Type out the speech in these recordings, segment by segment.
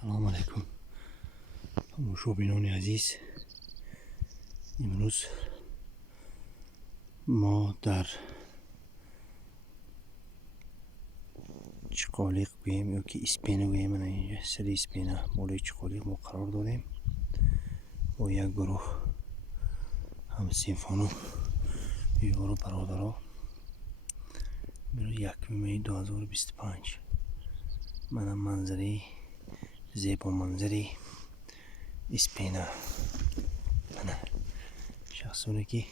سلام علیکم مشاهدینان عزیز. امروز ما در چقالیق گوییم یا که اسپینه گوییم، من اینجا سری اسپینه بالای چقالیق ما قرار داریم با یک گروه همسینفانو یارو برادرها. امروز 1 می 2025 منم منظری زیبا منظری اسپینه. من شخصونی که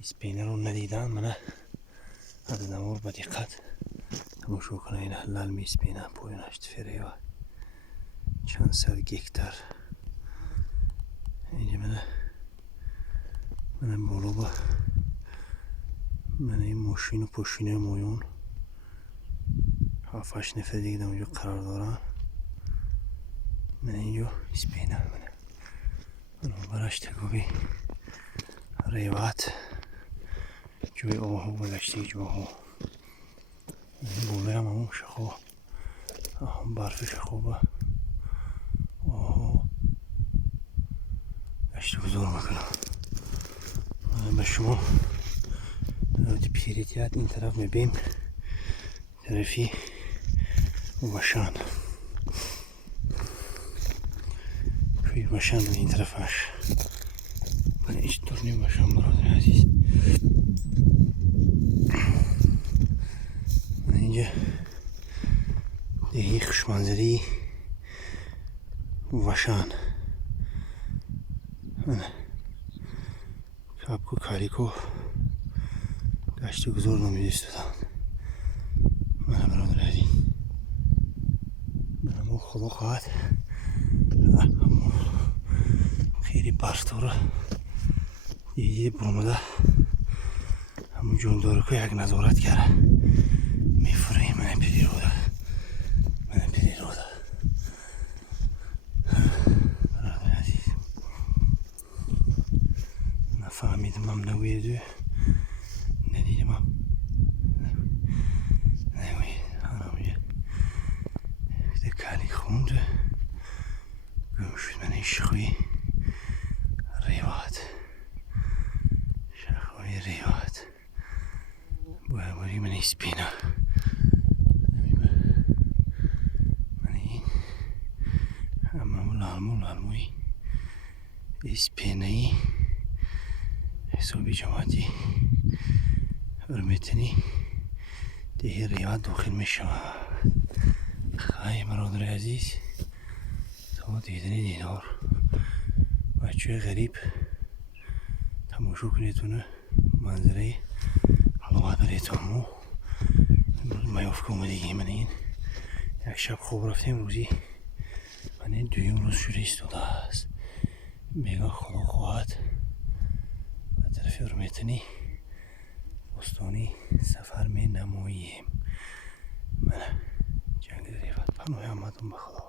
اسپینه رو ندیدن من از نمور با دقت تماشا کنه. این للمی اسپینه پایینش تفره و چند صد گکتر. اینجا من بالا با من این ماشین و پشینه مایون 7-8 نفر دیگه در اونجا قرار دارن. من اینجا اسپینه من برش تگوبی ریوت جوی آهو و گشتی جوهو بوله هم همون شخو هم برف شخو با آهو گشتی گذار میکنم. من به شما رادی پیریتیت این طرف میبیم طرفی وشان کوی وشان من این طرفش من ایچ طور نیم وشان برادر عزیز. من اینجا دیگه خوشمنظری وشان من کپکو کاریکو گشتی گذار نمیدیست دادم. من برادر عزیز من همون خدا خواهد همون خیلی برفتاره دیگه برمده همون جانداره که یک نظارت کرده میفوره. من پریروده برادر عزیز نفهمیدم هم نویدو ندیدم هم نوید همونجا ده کلی خونده گم شد. من این شخوی ریوات بایی من اسپینه من این همه لالموی اسپینه ای حسابی جماعتی ارمیتنی دیگه ریوات داخل می شود. خیلی برادر عزیز تا دیدنی دیدار بچه غریب تماشا کنیتونه منظره حلاوت بریتامو. امروز میافت که اومدگی من این یک شب خوب رفتیم روزی من این دویم روز شده ایستاده است. بیگاه خدا خواهد به طرف ارمیتنی بستانی سفر می نماییم. من جنگ ریفت پناه آمدم به خدا.